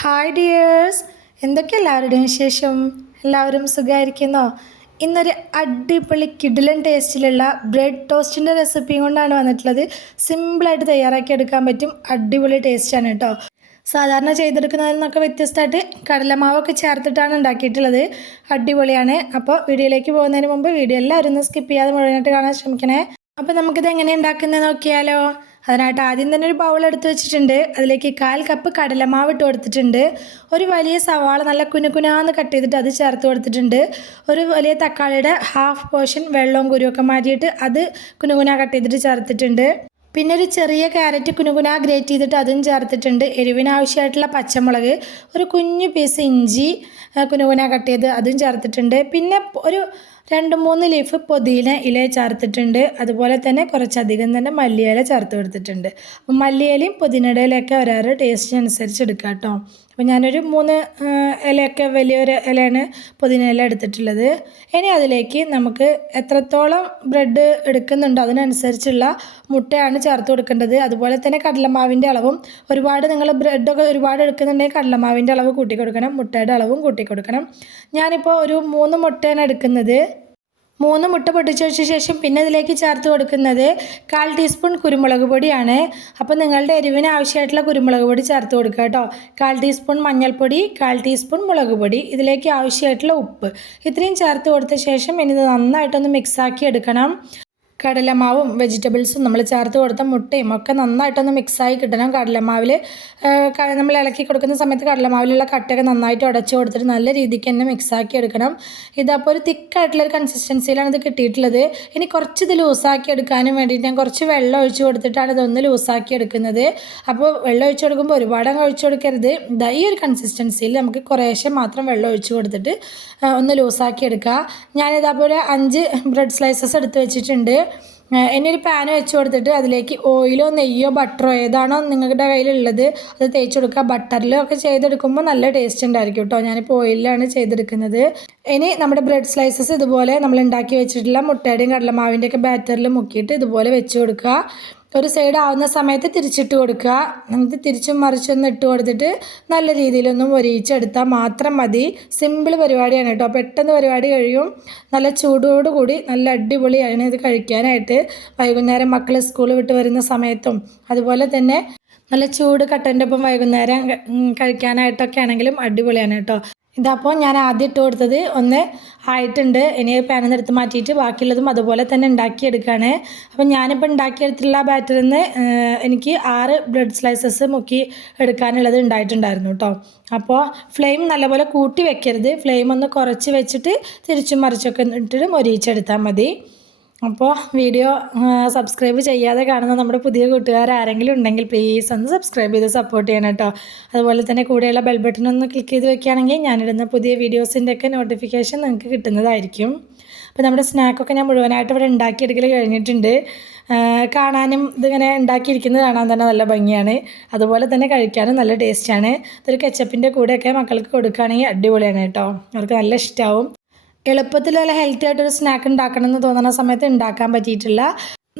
Hi dears, എന്തൊക്കെ എല്ലാവരുടെയും വിശേഷം? എല്ലാവരും സുഖമായിരിക്കുന്നോ? ഇന്നൊരു അടിപൊളി കിടിലൻ ടേസ്റ്റിലുള്ള ബ്രെഡ് ടോസ്റ്റിൻ്റെ റെസിപ്പിയും കൊണ്ടാണ് വന്നിട്ടുള്ളത്. സിമ്പിളായിട്ട് തയ്യാറാക്കി എടുക്കാൻ പറ്റും, അടിപൊളി ടേസ്റ്റാണ് കേട്ടോ. സാധാരണ ചെയ്തെടുക്കുന്നതിൽ നിന്നൊക്കെ വ്യത്യസ്തമായിട്ട് കടലമാവൊക്കെ ചേർത്തിട്ടാണ് ഉണ്ടാക്കിയിട്ടുള്ളത്. അടിപൊളിയാണ്. അപ്പോൾ വീഡിയോയിലേക്ക് പോകുന്നതിന് മുമ്പ് വീഡിയോ എല്ലാവരും ഒന്ന് സ്കിപ്പ് ചെയ്യാതെ മുഴുവനായിട്ട് കാണാൻ ശ്രമിക്കണേ. അപ്പോൾ നമുക്കിത് എങ്ങനെ ഉണ്ടാക്കുന്നത് നോക്കിയാലോ? അതിനായിട്ട് ആദ്യം തന്നെ ഒരു ബൗൾ എടുത്ത് വെച്ചിട്ടുണ്ട്. അതിലേക്ക് 1/4 കപ്പ് കടലമാവ് ഇട്ട് കൊടുത്തിട്ടുണ്ട്. ഒരു വലിയ സവാള നല്ല കുനുകുനാന്ന് കട്ട് ചെയ്തിട്ട് അത് ചേർത്ത് കൊടുത്തിട്ടുണ്ട്. ഒരു വലിയ തക്കാളിയുടെ ഹാഫ് പോർഷൻ വെള്ളവും കുരുവൊക്കെ മാറ്റിയിട്ട് അത് കുനുകുന കട്ട് ചെയ്തിട്ട് ചേർത്തിട്ടുണ്ട്. പിന്നെ ഒരു ചെറിയ ക്യാരറ്റ് കുനുകുന ഗ്രേറ്റ് ചെയ്തിട്ട് അതും ചേർത്തിട്ടുണ്ട്. എരിവിന് ആവശ്യമായിട്ടുള്ള പച്ചമുളക്, ഒരു കുഞ്ഞു പീസ് ഇഞ്ചി കുനുകുന കട്ട് ചെയ്ത് അതും ചേർത്തിട്ടുണ്ട്. പിന്നെ ഒരു 2-3 ലീഫ് പുതിന ഇല ചേർത്തിട്ടുണ്ട്. അതുപോലെ തന്നെ കുറച്ചധികം തന്നെ മല്ലിയില ചേർത്ത് കൊടുത്തിട്ടുണ്ട്. അപ്പം മല്ലിയിലയും പുതിനയുടെ ഇലയൊക്കെ ഓരോരോ ടേസ്റ്റിനനുസരിച്ച് എടുക്കുക കേട്ടോ. അപ്പോൾ ഞാനൊരു 3 ഇലയൊക്കെ വലിയൊരു ഇലയാണ് പുതിന ഇല എടുത്തിട്ടുള്ളത്. ഇനി അതിലേക്ക് നമുക്ക് എത്രത്തോളം ബ്രെഡ് എടുക്കുന്നുണ്ടോ അതിനനുസരിച്ചുള്ള മുട്ടയാണ് ചേർത്ത് കൊടുക്കേണ്ടത്. അതുപോലെ തന്നെ കടലമാവിൻ്റെ അളവും ഒരുപാട് നിങ്ങൾ ബ്രെഡൊക്കെ ഒരുപാട് എടുക്കുന്നുണ്ടെങ്കിൽ കടലമാവിൻ്റെ അളവ് കൂട്ടി കൊടുക്കണം, മുട്ടയുടെ അളവും കൂട്ടി കൊടുക്കണം. ഞാനിപ്പോൾ ഒരു 3 മുട്ടയാണ് എടുക്കുന്നത്. 3 മുട്ട പൊട്ടിച്ച് വെച്ച ശേഷം പിന്നെ ഇതിലേക്ക് ചേർത്ത് കൊടുക്കുന്നത് 1/4 ടീസ്പൂൺ കുരുമുളക് പൊടിയാണ്. അപ്പോൾ നിങ്ങളുടെ എരിവിന് ആവശ്യമായിട്ടുള്ള കുരുമുളക് പൊടി ചേർത്ത് കൊടുക്കുക കേട്ടോ. 1/4 ടീസ്പൂൺ മഞ്ഞൾപ്പൊടി, 1/4 ടീസ്പൂൺ മുളക് പൊടി, ഇതിലേക്ക് ആവശ്യമായിട്ടുള്ള ഉപ്പ്, ഇത്രയും ചേർത്ത് കൊടുത്ത ശേഷം ഇനി ഇത് നന്നായിട്ടൊന്ന് മിക്സാക്കി എടുക്കണം. കടലമാവും വെജിറ്റബിൾസും നമ്മൾ ചേർത്ത് കൊടുത്ത മുട്ടയും ഒക്കെ നന്നായിട്ടൊന്ന് മിക്സായി കിട്ടണം. കടലമാവിൽ നമ്മൾ ഇളക്കി കൊടുക്കുന്ന സമയത്ത് കടലമാവിലുള്ള കട്ടയൊക്കെ നന്നായിട്ട് ഉടച്ച് കൊടുത്തിട്ട് നല്ല രീതിക്ക് തന്നെ മിക്സാക്കി എടുക്കണം. ഇതപ്പോൾ ഒരു തിക്കായിട്ടുള്ളൊരു കൺസിസ്റ്റൻസിയിലാണ് ഇത് കിട്ടിയിട്ടുള്ളത്. ഇനി കുറച്ച് ഇത് ലൂസാക്കി എടുക്കാനും വേണ്ടിയിട്ട് ഞാൻ കുറച്ച് വെള്ളം ഒഴിച്ച് കൊടുത്തിട്ടാണ് ഇതൊന്ന് ലൂസാക്കി എടുക്കുന്നത്. അപ്പോൾ വെള്ളം ഒഴിച്ച് കൊടുക്കുമ്പോൾ ഒരുപാട് അങ്ങ് ഒഴിച്ച് കൊടുക്കരുത്. ഈ ഒരു കൺസിസ്റ്റൻസിയിൽ നമുക്ക് കുറേശ്ശെ മാത്രം വെള്ളം ഒഴിച്ച് കൊടുത്തിട്ട് ഒന്ന് ലൂസാക്കി എടുക്കുക. ഞാനിതേപോലെ 5 ബ്രെഡ് സ്ലൈസസ് എടുത്ത് വെച്ചിട്ടുണ്ട്. ഇനി ഒരു പാൻ വെച്ച് കൊടുത്തിട്ട് അതിലേക്ക് ഓയിലോ നെയ്യോ ബട്ടറോ ഏതാണോ നിങ്ങളുടെ കയ്യിലുള്ളത് അത് തേച്ച് കൊടുക്കുക. ബട്ടറിലോ ഒക്കെ ചെയ്തെടുക്കുമ്പോൾ നല്ല ടേസ്റ്റ് ഉണ്ടായിരിക്കും കേട്ടോ. ഞാനിപ്പോൾ ഓയിലാണ് ചെയ്തെടുക്കുന്നത്. ഇനി നമ്മുടെ ബ്രെഡ് സ്ലൈസസ് ഇതുപോലെ നമ്മൾ ഉണ്ടാക്കി വെച്ചിട്ടുള്ള മുട്ടയുടെയും കടലമാവിൻ്റെയൊക്കെ ബാറ്ററിൽ മുക്കിയിട്ട് ഇതുപോലെ വെച്ച് കൊടുക്കുക. ഒരു സൈഡ് ആവുന്ന സമയത്ത് തിരിച്ചിട്ട് കൊടുക്കുക. എന്നിട്ട് തിരിച്ചും മറിച്ചൊന്ന് ഇട്ട് കൊടുത്തിട്ട് നല്ല രീതിയിലൊന്ന് മൊരിയിച്ചെടുത്താൽ മാത്രം മതി. സിമ്പിൾ പരിപാടിയാണ് കേട്ടോ, പെട്ടെന്ന് പരിപാടി കഴിയും. നല്ല ചൂടോടുകൂടി നല്ല അടിപൊളിയാണ് ഇത് കഴിക്കാനായിട്ട്. വൈകുന്നേരം മക്കൾ സ്കൂൾ വിട്ട് വരുന്ന സമയത്തും അതുപോലെ തന്നെ നല്ല ചൂട് കട്ടൻ്റെ ഒപ്പം വൈകുന്നേരം കഴിക്കാനായിട്ടൊക്കെ ആണെങ്കിലും അടിപൊളിയാണ് കേട്ടോ. ഇതപ്പോൾ ഞാൻ ആദ്യം ഇട്ട് കൊടുത്തത് ഒന്ന് ആയിട്ടുണ്ട്. ഇനി പാനിൽ നിന്ന് എടുത്ത് മാറ്റിയിട്ട് ബാക്കിയുള്ളതും അതുപോലെ തന്നെ ഉണ്ടാക്കിയെടുക്കുകയാണ്. അപ്പം ഞാനിപ്പോൾ ഉണ്ടാക്കിയെടുത്തിട്ടുള്ള ബാറ്ററിൽ നിന്ന് എനിക്ക് 6 ബ്രെഡ് സ്ലൈസസ് മുക്കി എടുക്കാനുള്ളത് ഉണ്ടായിട്ടുണ്ടായിരുന്നു കേട്ടോ. അപ്പോൾ ഫ്ലെയിം നല്ലപോലെ കൂട്ടി വെക്കരുത്, ഫ്ലെയിം ഒന്ന് കുറച്ച് വെച്ചിട്ട് തിരിച്ചും മറിച്ചൊക്കെ ഇട്ടിട്ട് മൊരിയിച്ചെടുത്താൽ മതി. അപ്പോൾ വീഡിയോ സബ്സ്ക്രൈബ് ചെയ്യാതെ കാണുന്ന നമ്മുടെ പുതിയ കൂട്ടുകാർ ആരെങ്കിലും ഉണ്ടെങ്കിൽ പ്ലീസ് ഒന്ന് സബ്സ്ക്രൈബ് ചെയ്ത് സപ്പോർട്ട് ചെയ്യണം കേട്ടോ. അതുപോലെ തന്നെ കൂടെയുള്ള ബെൽ ബട്ടൺ ഒന്ന് ക്ലിക്ക് ചെയ്ത് വെക്കുകയാണെങ്കിൽ ഞാനിടുന്ന പുതിയ വീഡിയോസിൻ്റെയൊക്കെ നോട്ടിഫിക്കേഷൻ നിങ്ങൾക്ക് കിട്ടുന്നതായിരിക്കും. അപ്പോൾ നമ്മുടെ സ്നാക്കൊക്കെ ഞാൻ മുഴുവനായിട്ട് ഇവിടെ ഉണ്ടാക്കിയെടുക്കൽ കഴിഞ്ഞിട്ടുണ്ട്. കാണാനും ഇതിങ്ങനെ ഉണ്ടാക്കിയിരിക്കുന്നത് കാണാൻ തന്നെ നല്ല ഭംഗിയാണ്. അതുപോലെ തന്നെ കഴിക്കാനും നല്ല ടേസ്റ്റാണ്. ഇതൊരു കെച്ചപ്പിൻ്റെ കൂടെയൊക്കെ മക്കൾക്ക് കൊടുക്കുകയാണെങ്കിൽ അടിപൊളിയാണ് കേട്ടോ, അവർക്ക് നല്ല ഇഷ്ടമാവും. എളുപ്പത്തിൽ നല്ല ഹെൽത്തി ആയിട്ടൊരു സ്നാക്ക് ഉണ്ടാക്കണം എന്ന് തോന്നുന്ന സമയത്ത് ഉണ്ടാക്കാൻ പറ്റിയിട്ടുള്ള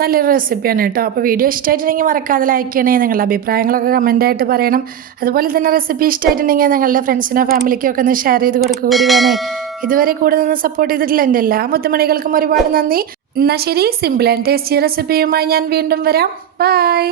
നല്ലൊരു റെസിപ്പിയാണ് കേട്ടോ. അപ്പോൾ വീഡിയോ ഇഷ്ടമായിട്ടുണ്ടെങ്കിൽ മറക്കാതെ ലൈക്ക് ചെയ്യണേ, നിങ്ങളുടെ അഭിപ്രായങ്ങളൊക്കെ കമൻറ്റായിട്ട് പറയണം. അതുപോലെ തന്നെ റെസിപ്പി ഇഷ്ടമായിട്ടുണ്ടെങ്കിൽ നിങ്ങളുടെ ഫ്രണ്ട്സിനോ ഫാമിലിക്കോ ഒക്കെ ഒന്ന് ഷെയർ ചെയ്ത് കൊടുക്കുക കൂടി വേണേ. ഇതുവരെ കൂടെ നിന്ന് സപ്പോർട്ട് ചെയ്തിട്ടുള്ള എൻ്റെ എല്ലാ മുത്തുമണികൾക്കും ഒരുപാട് നന്ദി. എന്നാൽ ശരി, സിമ്പിൾ ആൻഡ് ടേസ്റ്റി റെസിപ്പിയുമായി ഞാൻ വീണ്ടും വരാം. ബൈ.